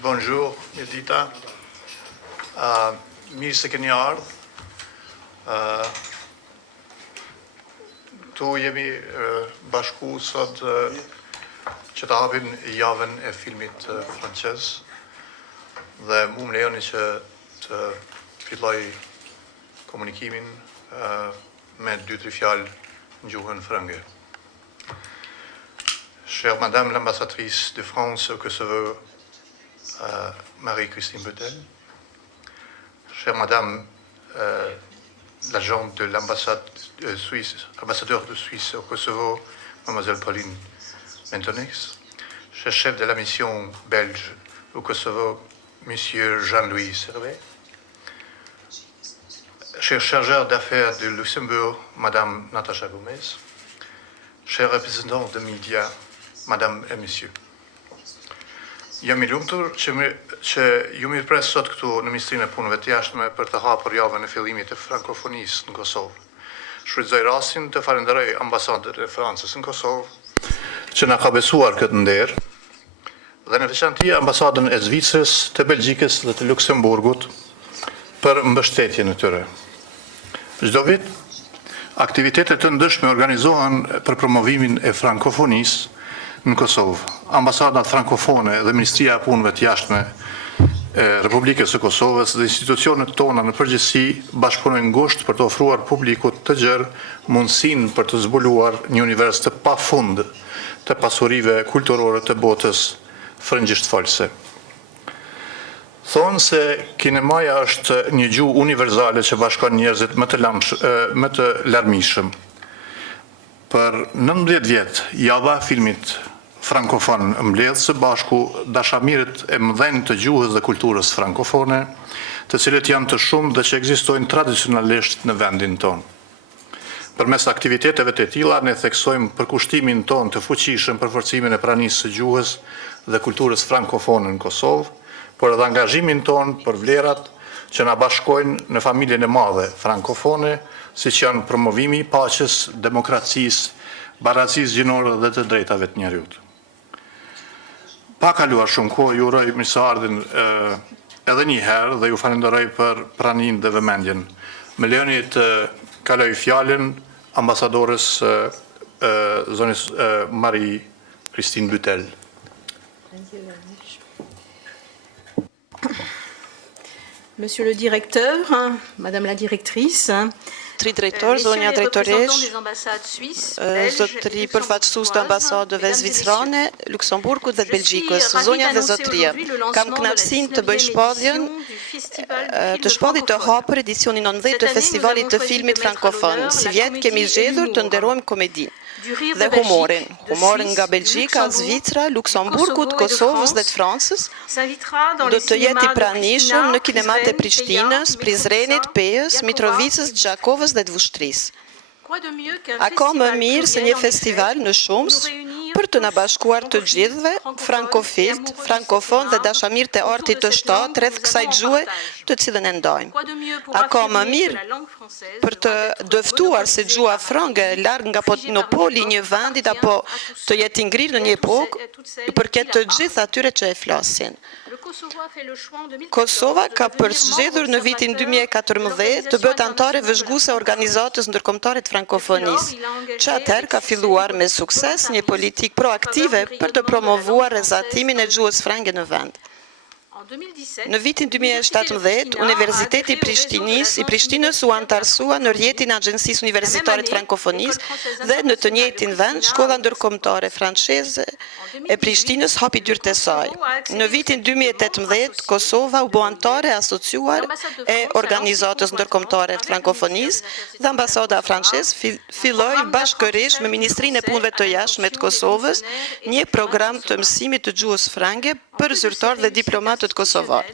Bonjour, Edita. Mirë se keni ardhur. Tu jemi bashku sot që të hapin javën e filmit francez dhe mu më lejoni që të filloj komunikimin me 2-3 fjalë në gjuhën frënge. Chère Madame l'ambassadrice de France au Kosovo, Marie-Christine Beutel, chère Madame l'agente de l'ambassade suisse, ambassadeur de Suisse au Kosovo, Mademoiselle Pauline Mentonex, cher chef de la mission belge au Kosovo, Monsieur Jean-Louis Servet, cher chargeur d'affaires de Luxembourg, Madame Natacha Gomez, chers représentants de médias, Madame et Monsieur. Jam I lumtur që ju mirëpres sot këtu në Ministrinë e Punëve të Jashtme për të hapur javën e fillimit të frankofonisë në Kosovë. Shfrytëzoj rastin të falenderoj ambasadën e Francës në Kosovë që na ka besuar këtë nder, dhe në veçanti ambasadën e Zvicrës, të Belgjikës dhe të Luksemburgut për mbështetjen e tyre. Çdo vit, aktivitetet të ndëshme organizohen për promovimin e frankofonisë në Kosovë. Ambasadat frankofone dhe Ministria e Punëve të Jashtme e Republikës së Kosovës dhe institucionet tona në përgjithësi bashkëpunojnë ngushtë për të ofruar publikut të gjerë mundësinë për të zbuluar një univers të pafund të pasurive kulturore të botës frëngjishtfolse. Thonë se kinemaja është një gjuhë universale që bashkon njerëzit më të larmishëm. Për 19 vjet, java filmit frankofon mbledh së bashku dashamirët e mëdhenj të gjuhës dhe kulturës frankofone, të cilët janë të shumë dhe që ekzistojnë tradicionalisht në vendin tonë. Përmes aktiviteteve të tilla ne theksojmë përkushtimin tonë të fuqishëm për forcimin e pranisë së gjuhës dhe kulturës frankofone në Kosovë, por edhe angazhimin tonë për vlerat që na bashkojnë në familjen e madhe frankofone, siç janë promovimi I paqes, demokracisë, baracisë gjinore dhe të drejtave të njerëzit. Pa kaluar shumë kohë, ju uroj mirëseardhjen edhe një herë dhe ju falenderoj për praninë dhe vëmendjen. Më lejoni të kaloj fjalën ambasadores zonës Marie-Christine Beutel. Monsieur le directeur, Madame la directrice, Tri drejtor, zonja drejtoresh, zotëri përfaqësues të ambasadëve zvicrane, Luksemburgut dhe Belgjikës, zonja dhe zotëria. Kam kënaqësinë të bëj shpallit të hapur edicionin 19 të festivalit të filmit frankofon. Si vjet kemi zgjedhur të nderojmë komedinë dhe humorin. Humorin nga Belgjika, Zvicra, Luksemburgut, Kosovës dhe të Francës do të jetë I pranishëm në kinemat e Prishtinës, Prizrenit, Pejës, Mitrovicës, Gjakovës dhe të Vushtrisë. A ka më mirë se një festival në Shumës për të na bashkuar të gjithëve, frankofilt, frankofon dhe dashamirët e artit të shtatë rreth kësaj gjuhe të cilën e ndajmë. A ka më mirë për të dëftuar se gjuha frange larg nga monopoli I një vendit apo të jetë I ngrirë në një epokë I përket të gjithë atyre që e flasin. Kosova ka përzgjedhur në vitin 2014 të bëhet antare vëzhguese organizatës ndërkombëtare të frankofonisë, që atëherë ka filluar me sukses një politikë proaktive për të promovuar rrezatimin e gjuhës frange në vend. Në vitin 2017, Universiteti I Prishtinës u antarësua në rrjetin e Agjencisë Universitare të Frankofonisë dhe në të njëjtin vend Shkolla Ndërkombëtare Franceze e Prishtinës hapi dyert e saj. Në vitin 2018, Kosova u bë antare asociuar e Organizatës Ndërkombëtare të Frankofonisë dhe ambasada franceze filloi bashkërisht me Ministrinë e Punëve të Jashtme të Kosovës një program të mësimit të gjuhës frange për zyrtarë dhe diplomatët kosovar.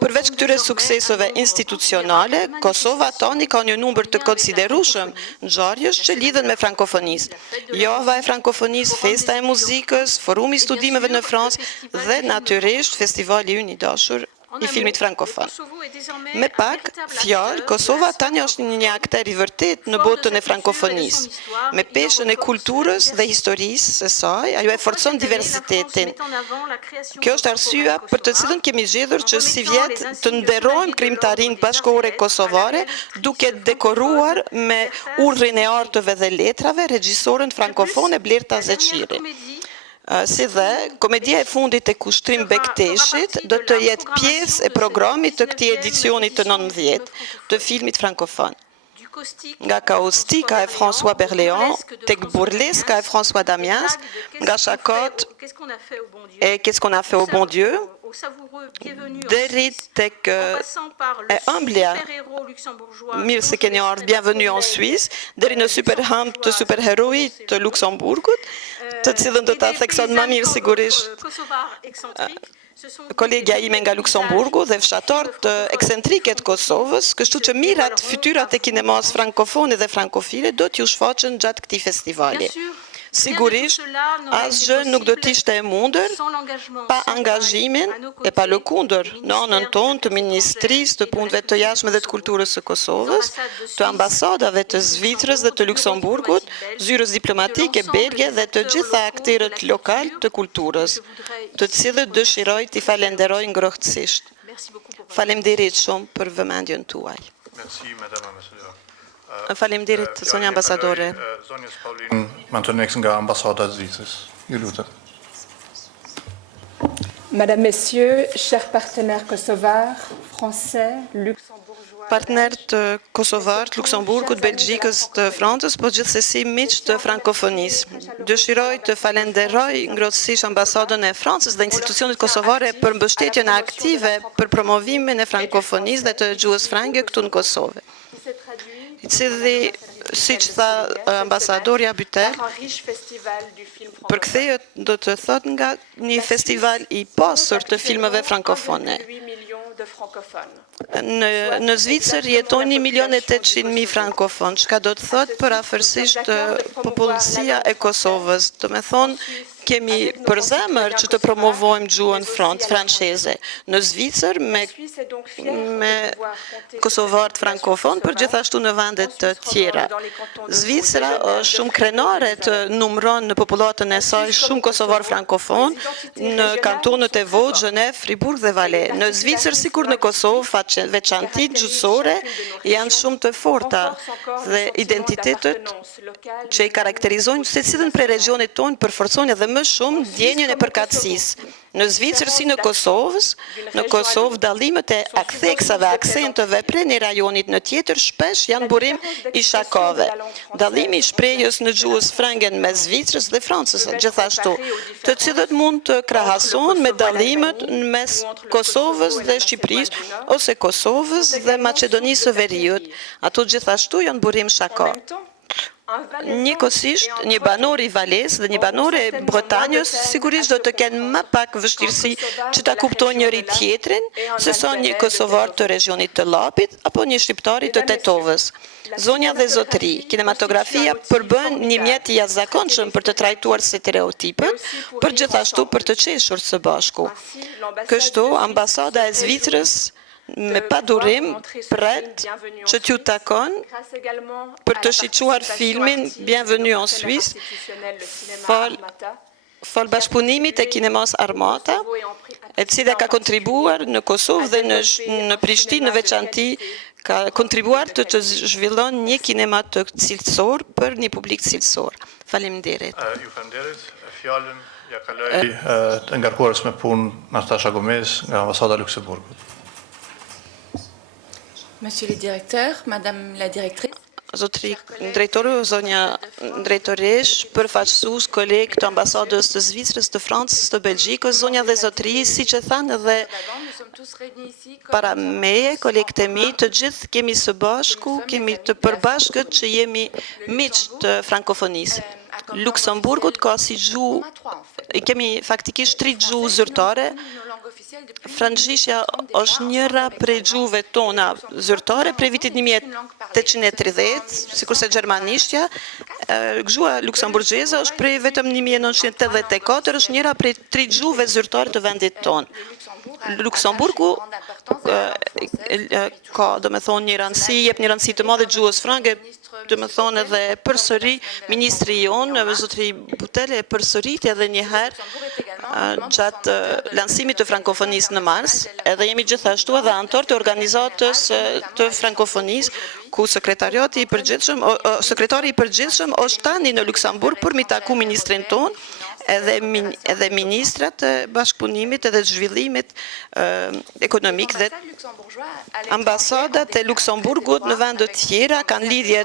Përveç këtyre sukseseve institucionale, Kosova tani ka një numër të konsiderueshëm ngjarjesh që lidhen me frankofonisë. Java e frankofonisë, festa e muzikës, forumi I studimeve në Francë dhe natyrisht festivali ynë I dashur i filmit frankofon. Me pak, fjalë, Kosova tani është një akter i vërtet në botën e frankofonisë. Me peshën e kulturës dhe historisë së saj, ajo e forcon diversitetin. Kjo është arsyeja për të cilën kemi zgjedhur që si vjet të nderojmë krijimtarinë bashkëkohore kosovare, duke dekoruar me urdhrin e artëve dhe letrave regjisoren frankofone Blerta Zeçiri. Si dhe, komedia e fundit e Kushtrim Bekteshit do të jetë pjesë e programit të këtij edicioni të 19 të filmit frankofon. Nga kaustika e François Berléand, tek burleska e François Damiens, nga shakot e Qu'est-ce qu'on a fait au bon Dieu, deri tek e ëmblia mirë se keni ardhur, bienvenue en Suisse, deri në superham të superheroit të Luksemburgut, të cilën do ta thekson më mirë sigurisht kolegja ime nga Luksemburgu dhe fshatarët eksentrike të Kosovës, kështu që mirat, fytyrat e kinemas frankofone dhe frankofile do t'ju shfaqen gjatë këtij festivali. Sigurisht, asgjë nuk do t'ishte e mundër pa angazhimin e pa lëkundër në anën tonë të Ministrisë të Punëve të Jashtme dhe të Kulturës së Kosovës, të ambasadave të Zvicrës dhe të Luksemburgut, zyrës diplomatike Belgje dhe të gjitha aktorët lokal të kulturës, të cilët dëshiroj t'i falenderoj ngrohtësisht. Faleminderit shumë për vëmendjen tuaj. Merci, Madame Ambassadeur. Faleminderit, zonja ambasadore. Zonja Pauline Mantonex nga ambasada e Zvicrës. Ju lutem. Madame, Messieurs, chers partenaires kosovars, français, luxembourgeois, Partnerët kosovarë, Luksemburgut, Belgjikës, të Francës, po gjithsesi miq të frankofonisë. Dëshiroj të falenderoj ngrohtësisht ambasadën e Francës dhe institucionet kosovare për mbështetjen aktive për promovimin e frankofonisë dhe të gjuhës frange këtu në Kosovë. I cili, siç tha ambasadorja Bytel, përkthehet do të thot nga një festival i pasur të filmave frankofone. Në Zvicër jeton 1.800.000 frankofon, çka do të thot për afërsisht popullsia e Kosovës. Do me thonë, kemi për zemër që të promovojmë gjuhën franceze në Zvicër me kosovarët frankofon, për gjithashtu në vendet të tjera. Zvicra është shumë krenare të numëron në popullatën e saj shumë kosovarë frankofon në kantonët e Vaud, Genève, Fribourg dhe Valais. Në Zvicër, sikur në Kosovë, veçantit gjusore janë shumë të forta dhe identitetet që i karakterizojnë secilin prej regionit tonë përforcojnë edhe më shumë ndjenjën e përkatësisë. Në Zvicër si në Kosovë dallimet e aktheksave, aksenteve prej një rajonit në tjetër shpesh janë burim i shakave. Dallimi i shprehjes në gjuhës frangen me Zvicrës dhe Francës gjithashtu, të cilët mund të krahasohen me dallimet mes Kosovës dhe Shqipërisë ose Kosovës dhe Maqedonisë së Veriut. Ato gjithashtu janë burim shaka. Njëkohësisht, një banor i Valais dhe një banor e Bretanjës sigurisht do të kenë më pak vështirësi që ta kuptojnë njëri tjetrin se sa një kosovar të regionit të Lapit apo një shqiptari të Tetovës. Zonja dhe zotëri, kinematografia përbën një mjet i jashtëzakonshëm për të trajtuar stereotipët, por gjithashtu për të qeshur së bashku. Kështu, ambasada e Zvicrës me padurim pret që t'ju takon për të shiquar filmin Bienvenue en Suisse, fal bashkëpunimit e kinemas Armata, e cila ka kontribuar në Kosovë dhe në Prishtinë në veçanti, ka kontribuar të zhvillon një kinema të cilësor për një publik cilësor. Faleminderit. Ju falenderit. Fjalën ja kaloj të ngarkuarës me punë Natasha Gomez nga ambasada e Luksemburgut. Monsieur le directeur, Madame la directrice, Zotri drejtoru, zonja drejtoresh, përfaqësues, kolegë të ambasadës të Zvicrës, të Francës, të Belgjikës, zonja dhe zotri, si që thanë edhe para meje, kolegët e mi, të gjithë kemi së bashku, kemi të përbashkët që jemi miq të frankofonisë. Luksemburgut ka si gjuhë, kemi faktikisht 3 gjuhë zyrtare. Frangjishja është njëra prej gjuhëve tona zyrtare prej vitit 1830, sikurse gjermanishtja. Gjuha luksemburgjeze është prej vetëm 1984, është njëra prej 3 gjuhëve zyrtare të vendit tonë. Luksemburgu ka do me thonë një rëndësi, jep një rëndësi të madhe gjuhës frange, do me thonë edhe përsëri ministri jonë, zotri Butele, përsëriti edhe një herë gjatë lansimit të frankofonisë në mars, edhe jemi gjithashtu edhe anëtar të organizatës të frankofonisë, ku sekretari i përgjithshëm është tani në Luksemburg për mi taku ministrin tonë, edhe ministrat e bashkëpunimit edhe zhvillimit ekonomik dhe ambasadat e Luksemburgut në vendet tjera kanë lidhje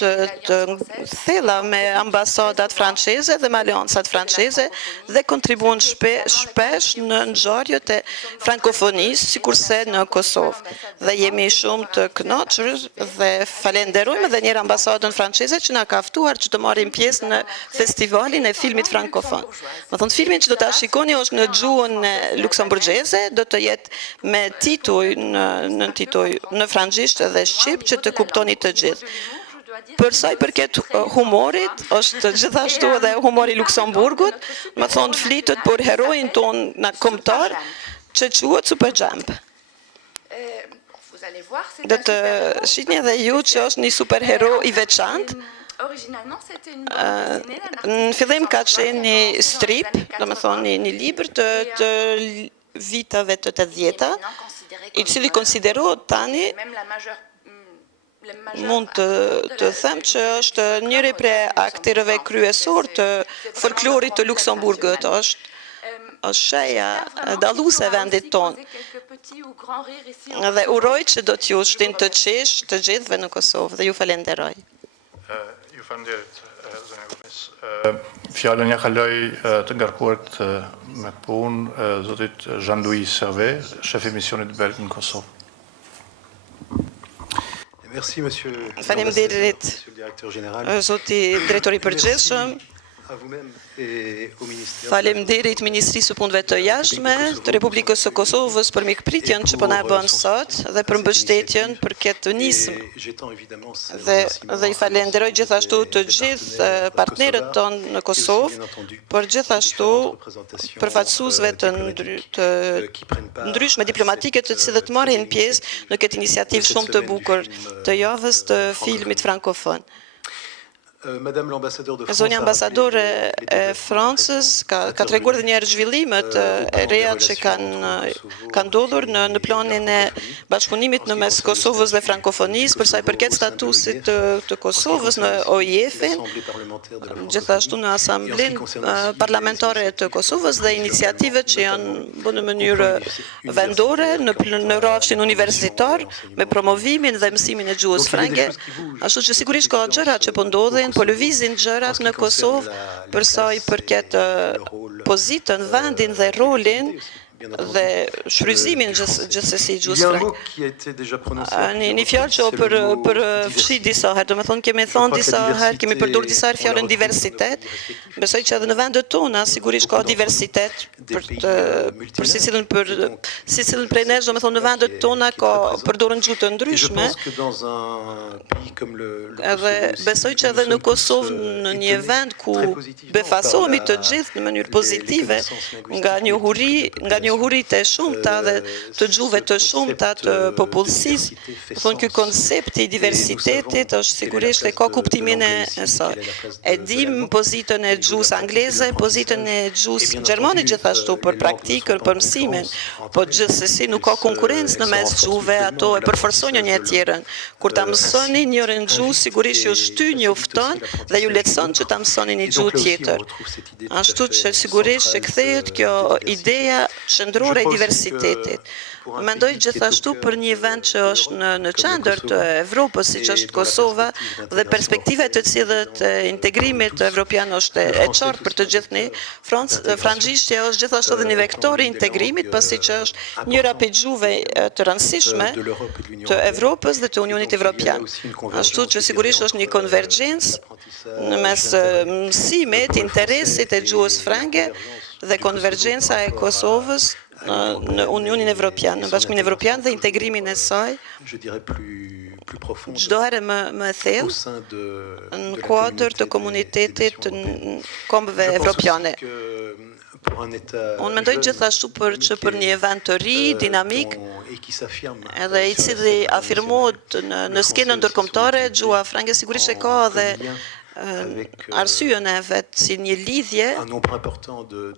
të thella me ambasadat franceze dhe me aleancat franceze dhe kontribuon shpesh në ngjarjet e frankofonisë, sikurse në Kosovë. Dhe jemi shumë të kënaqur dhe falenderojmë edhe njëherë ambasadën franceze që na ka ftuar që të marrim pjesë në festivalin e filmit frankofon. Më thonë, filmin që do ta shikoni është në gjuhën luksemburgjeze, do të jetë me tituj në francisht dhe shqip që të kuptoni të gjithë. Për sa i përket humorit, është gjithashtu edhe humori Luksemburgut, më thonë flitet për heroin ton në kombëtar që quhet Superjump. Do të shihni edhe ju që është një superhero i veçantë. Në fillim ka qenë një strip, do me thonë një libër të vitave të 80-ta, i cili konsiderohet tani, mund të them që është njëri prej aktorëve kryesor të folklorit të Luksemburgut, është sheja dalluese e vendit tonë. Dhe uroj që do t'ju shtin të qesh të gjithëve në Kosovë dhe ju falenderoj. Ju falenderit, zonja Gomes. Fjalën ja kaloj të ngarkuarit me punë zotit Jean-Louis Servet, shef i misionit belg në Kosovë. Merci, monsieur Faleminderit, le directeur général. zoti drejtori i përgjithshëm. À vous-même et au ministère. Faleminderit Ministrisë së Punëve të Jashtme të Republikës së Kosovës për mikpritjen që po na e bën sot dhe për mbështetjen për këtë nismë. Dhe i falenderoj gjithashtu të gjithë partnerët tonë në Kosovë, për gjithashtu përfaqësuesve të ndryshme diplomatike të cilët marrin pjesë në këtë iniciativë shumë të bukur të javës të filmit frankofon. Zonja ambasadore e Francës ka treguar edhe një herë zhvillimet e reja që kanë ndodhur në planin e bashkëpunimit në mes Kosovës dhe frankofonisë për sa i përket statusit të Kosovës në OIF-in, gjithashtu në asamblenë parlamentare të Kosovës dhe iniciativet që janë bërë në mënyrë vendore në rrafshin universitar me promovimin dhe mësimin e gjuhës franke, ashtu që sigurisht ka gjëra që po ndodhin, po lëvizin gjërat në Kosovë për sa i përket pozitën, vendin dhe rolin dhe shfrytëzimin gjithsesi gjuhës franke. Një fjalë që për fshi disa herë, do me thonë kemi thonë disa herë, kemi përdorur disa herë fjalën diversitet, besoj që edhe në vendet tona sigurisht ka diversitet për secilin prej nesh, do me thonë në vendet tona ka përdorën gjuhë të ndryshme. Edhe besoj që edhe në Kosovë në një vend ku befasohemi të gjithë në mënyrë pozitive nga njohuritë e shumta dhe të gjuhëve të shumta të popullsisë, thonë ky koncepti i diversitetit është sigurisht e ka kuptimin e saj. E dim pozitën e gjuhës angleze, pozitën e gjuhës gjermane gjithashtu për praktikën, për mësimin, po gjithsesi nuk ka konkurrencë në mes gjuhëve, ato e përforcojnë një tjetrën. Kur ta mësoni njërin gjuhë, sigurisht ju shtyn, ju fton dhe ju lehtëson që ta mësoni një gjuhë tjetër. Ashtu që sigurisht që kthehet kjo ideja qendrore e diversitetit. Mendoj gjithashtu për një vend që është në qendër të Evropës, siç është Kosova, dhe perspektivat të cilët integrimit evropian është e qartë për të gjithë ne. Frangjishtja është gjithashtu edhe një vektor i integrimit, pasi që është njëra prej gjuhëve të rëndësishme të Evropës dhe të Unionit Evropian. Ashtu që sigurisht është një konvergjencë në mes mësimit, interesit e gjuhës franke dhe konvergjenca e Kosovës në Unionin Evropian, në Bashkimin Evropian dhe integrimin e saj, çdo herë më thellë në kuadër të komunitetit të kombëve evropiane. pour un État Unë mendoj jeune, gjithashtu që për një vend të ri, dinamik, et qui s'affirme edhe i sur la cili scène afirmohet internationale. në skenën ndërkombëtare, gjuha frange sigurisht e ka edhe arsyën e vet si një lidhje Un nombre important de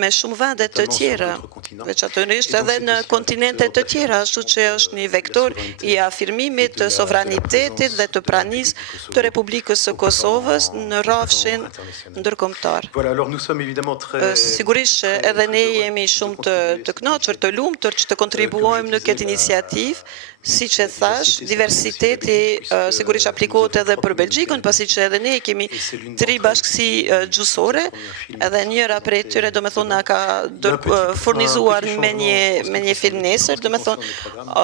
me shumë vende të tjera, veçanërisht edhe në kontinente të tjera, ashtu që është një vektor i afirmimit të sovranitetit dhe të pranisë të Republikës së Kosovës në rrafshin ndërkombëtar. Voilà, alors nous sommes évidemment très Sigurisht që edhe ne jemi shumë të kënaqur, të lumtur që të kontribuojmë në këtë iniciativë. Siç e thash, diversiteti sigurisht aplikohet edhe për Belgjikën, pasi që edhe ne kemi 3 bashkësi gjusore, edhe njëra prej tyre domethënë na ka furnizuar me një film nesër, domethënë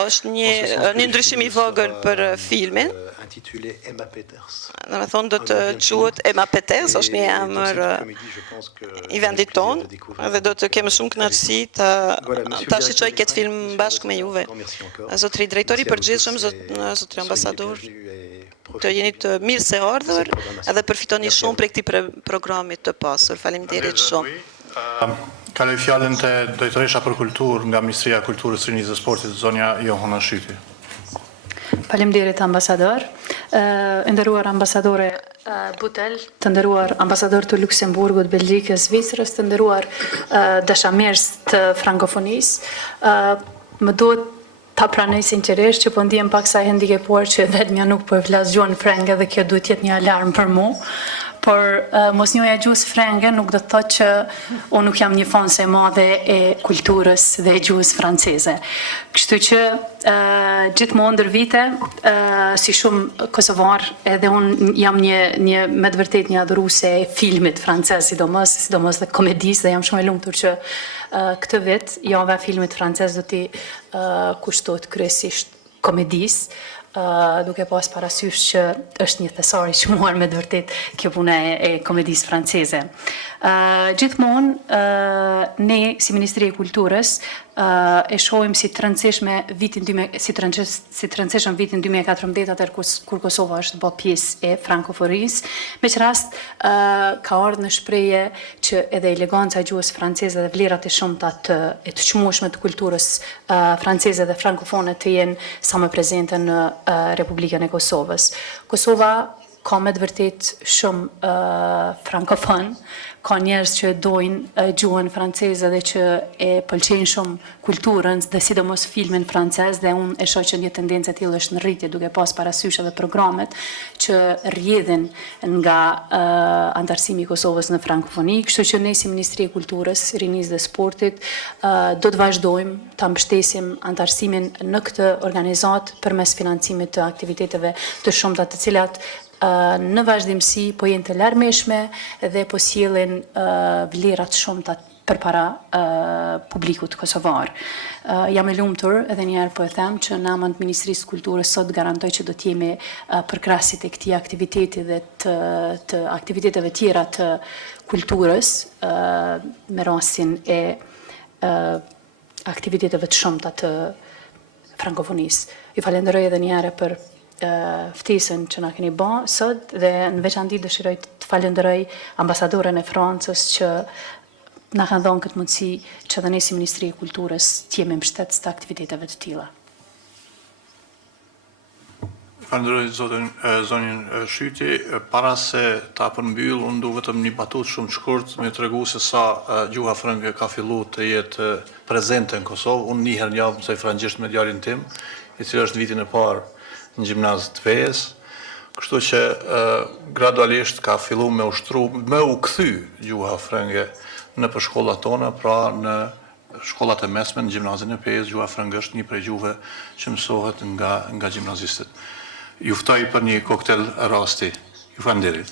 është një ndryshim i vogël për filmin. intitulé Emma Peters. Domethënë do të quhet Emma Peters, është një emër i vendit tonë, dhe do të kemi shumë kënaqësi ta shiqoj këtë film bashkë me juve. Zotëri drejtori i përgjithshëm, zotëri ambasador, të jeni të mirë se ardhur edhe përfitoni shumë prej këtij programi të pasur. Faleminderit shumë. Kaloj fjalën te drejtoresha për kulturë nga Ministria e Kulturës, Rinisë dhe Sportit, zonja Johana Shyti. Faleminderit ambasador. Nderuar ambasadore Butel, të nderuar ambasador të Luksemburgut, Belgjikës, Zvicrës, të nderuar dashamirës të frankofonisë. Më duhet ta pranoj sinqerisht që po ndihem pak sa handikepuar që vetëm ja nuk po e flas gjuhën frenge dhe kjo duhet jetë një alarm për mua. Por mosnjoja e gjuhës frenge nuk do të thotë që unë nuk jam një fanse e madhe e kulturës dhe e gjuhës franceze. Kështu që gjithmonë ndër vite, si shumë kosovar, edhe unë jam një me të vërtet një adhuruese e filmit francez, sidomos dhe komedisë, dhe jam shumë e lumtur që këtë vit java e filmit francez do t'i kushtohet kryesisht komedisë, duke pas parasysh që është një thesar i çmuar me të vërtet kjo puna e komedisë franceze. Gjithmonë ne si Ministri e Kulturës e shohim si të rëndësishme vitin 2014 atëherë kur Kosova është bë pjesë e frankofonisë. Me që rast ka ardhur në shprehje që edhe eleganca e gjuhës franceze dhe vlerat e shumta të çmueshme të kulturës franceze dhe frankofone të jenë sa më prezente në Republikën e Kosovës. Kosova ka me të vërtet shumë frankofon, ka njerëz që dojnë gjuhën franceze dhe që e pëlqejnë shumë kulturën dhe sidomos filmin francez, dhe unë e shoh që një tendencë e tillë është në rritje duke pas parasysh edhe programet që rrjedhin nga antarësimi i Kosovës në frankofoni, kështu që ne si Ministri e Kulturës, Rinisë dhe Sportit do të vazhdojmë ta mbështesim antarësimin në këtë organizat përmes financimit të aktiviteteve të shumta të cilat në vazhdimsi po jenë të larmishme dhe po sjellin vlerat shumta përpara publikut kosovar. Jam e lumtur edhe një herë po e them që në amand Ministrisë së Kulturës sot garantoj që do të jemi përkrasit e këtij aktiviteti dhe të aktiviteteve tjera të kulturës me rastin e aktiviteteve të shumta të frankofonisë. Ju falenderoj edhe një herë për ftesën që na keni bë sot dhe në veçantë dëshiroj të falenderoj ambasadoren e Francës që na kanë dhënë këtë mundësi që dhe ne si Ministri e Kulturës të jemi mbështetës të aktiviteteve të tilla. Falenderoj zonjën Shyti. Para se ta përmbyll, unë du vetëm një batut shumë të shkurt me tregu se sa gjuha frënge ka fillu të jetë prezente në Kosovë. Unë një herë në javë mësoj frëngjisht me djalin tim, i cili është vitin e parë në gjimnaz të Fejës, kështu që gradualisht ka fillu me u kthy gjuha frënge në për shkollat tona, pra në shkollat e mesme në gjimnazin e Fejës, gjuha frënge është një prej gjuhëve që mësohet nga gjimnazistët. Ju ftoj për një koktel rasti. Ju falenderit.